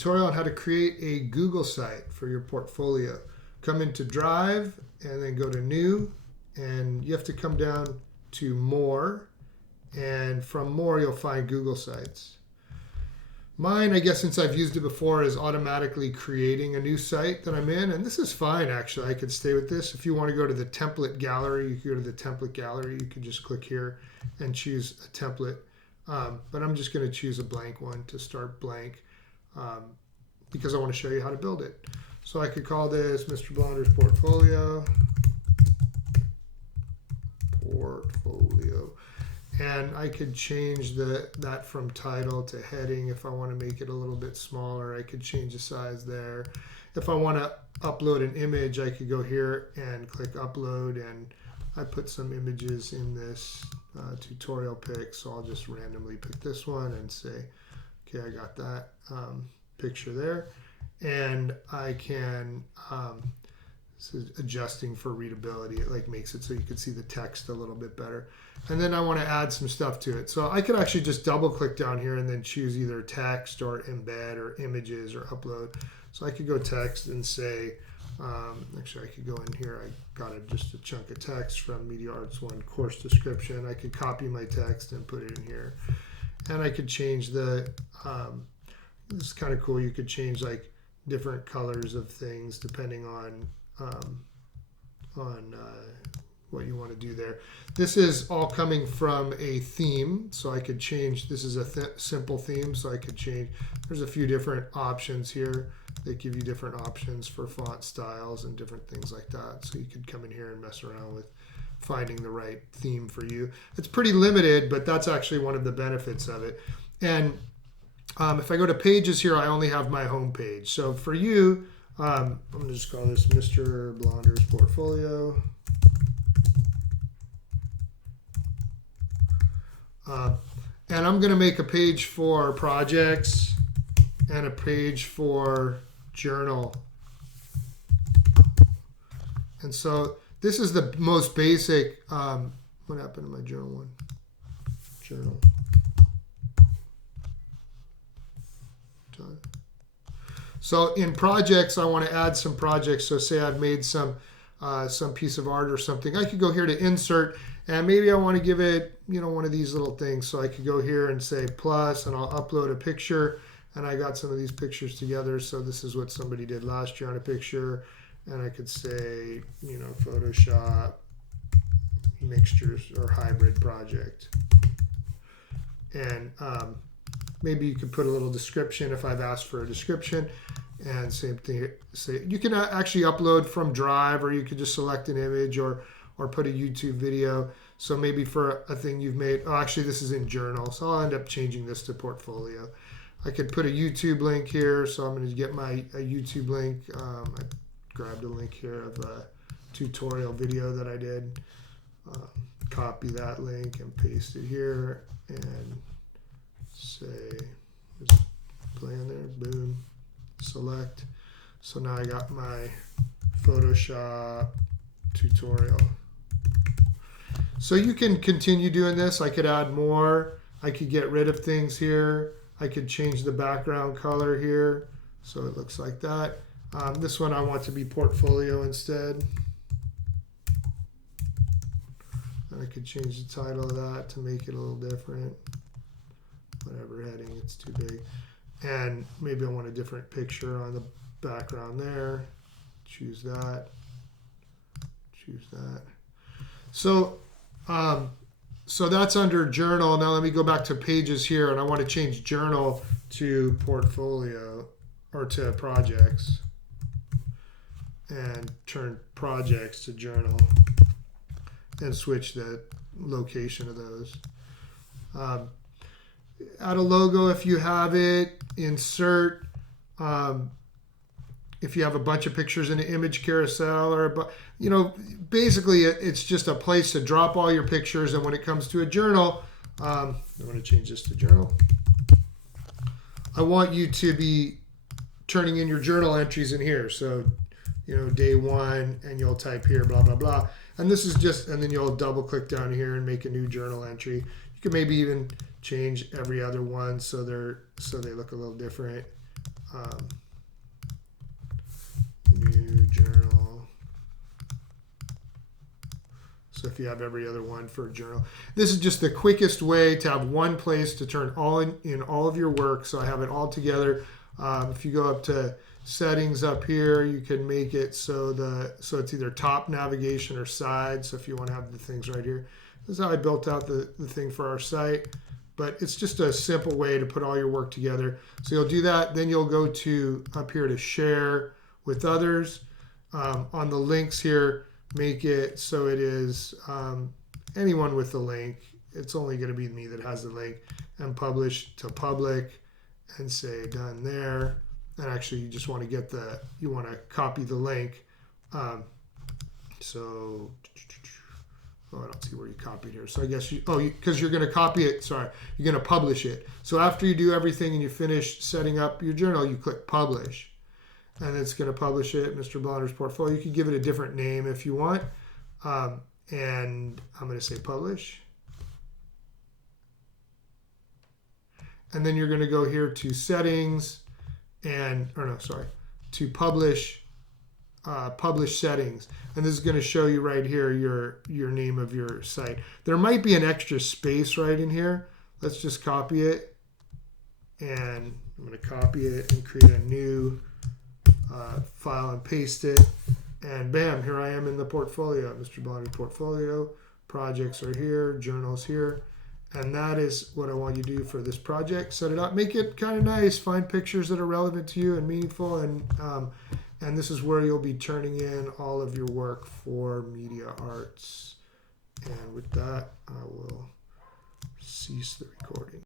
Tutorial on how to create a Google site for your portfolio. Come into Drive and then go to New, and you have to come down to More, and from More you'll find Google Sites. Mine, I guess since I've used it before, is automatically creating a new site that I'm in, and this is fine actually. I could stay with this. If you want to go to the template gallery, you can go to the template gallery. You can just click here and choose a template, but I'm just going to choose a blank one to start blank. Because I want to show you how to build it. So I could call this Mr. Blonder's Portfolio. And I could change that from title to heading if I want to make it a little bit smaller. I could change the size there. If I want to upload an image, I could go here and click upload, and I put some images in this tutorial pick, so I'll just randomly pick this one and say, okay, I got that picture there, and I can this is adjusting for readability. It like makes it so you can see the text a little bit better. And then I want to add some stuff to it, so I could actually just double click down here and then choose either text or embed or images or upload. So I could go text and say, actually I could go in here, I got just a chunk of text from Media Arts 1 course description. I could copy my text and put it in here, and I could change the this is kind of cool. You could change like different colors of things depending on what you want to do there. This is all coming from a theme, so I could change. This is a simple theme, so I could change. There's a few different options here. They give you different options for font styles and different things like that. So you could come in here and mess around with finding the right theme for you. It's pretty limited, but that's actually one of the benefits of it. And if I go to pages here, I only have my home page. So for you, I'm going to just call this Mr. Blonder's Portfolio. And I'm going to make a page for projects and a page for journal. And so this is the most basic. What happened to my journal one? Journal. So in projects, I want to add some projects. So say I've made some piece of art or something. I could go here to insert, and maybe I want to give it, one of these little things. So I could go here and say plus, and I'll upload a picture. And I got some of these pictures together. So this is what somebody did last year on a picture. And I could say, Photoshop mixtures or hybrid project. And maybe you could put a little description if I've asked for a description. And same thing, say you can actually upload from Drive, or you could just select an image or put a YouTube video. So maybe for a thing you've made, actually this is in Journal, so I'll end up changing this to Portfolio. I could put a YouTube link here, so I'm going to get a YouTube link. I grabbed a link here of a tutorial video that I did. Copy that link and paste it here, and say, just play in there, boom, select. So now I got my Photoshop tutorial. So you can continue doing this. I could add more. I could get rid of things here. I could change the background color here, so it looks like that. This one I want to be Portfolio instead. And I could change the title of that to make it a little different. Whatever heading, it's too big. And maybe I want a different picture on the background there. Choose that. Choose that. So that's under Journal. Now let me go back to Pages here, and I want to change Journal to Portfolio, or to Projects, and turn Projects to Journal, and switch the location of those. Add a logo if you have it. Insert. If you have a bunch of pictures in an image carousel, or basically it's just a place to drop all your pictures. And when it comes to a journal, I want to change this to Journal. I want you to be turning in your journal entries in here. So, day 1, and you'll type here, blah, blah, blah. And this is just, and then you'll double click down here and make a new journal entry. You can maybe even change every other one so they look a little different. new journal. So if you have every other one for a journal, this is just the quickest way to have one place to turn all in all of your work. So I have it all together. If you go up to settings up here, you can make it so it's either top navigation or side. So if you want to have the things right here, this is how I built out the thing for our site. But it's just a simple way to put all your work together. So you'll do that. Then you'll go to up here to share with others. On the links here, make it so it is anyone with the link. It's only going to be me that has the link. And publish to public and say done there. And actually you just want to you want to copy the link. Oh, I don't see where you copied here. So I guess because you're going to copy it. Sorry, you're going to publish it. So after you do everything and you finish setting up your journal, you click publish. And it's going to publish it, Mr. Blonder's portfolio. You can give it a different name if you want. And I'm going to say publish. And then you're going to go here to settings to publish settings. And this is going to show you right here your name of your site. There might be an extra space right in here. Let's just copy it. And I'm going to copy it and create a new file and paste it, and bam, here I am in the portfolio. Mr. Blonder portfolio, projects are here, journals here, and that is what I want you to do for this project. Set it up, make it kind of nice, find pictures that are relevant to you and meaningful, and this is where you'll be turning in all of your work for Media Arts. And with that, I will cease the recording.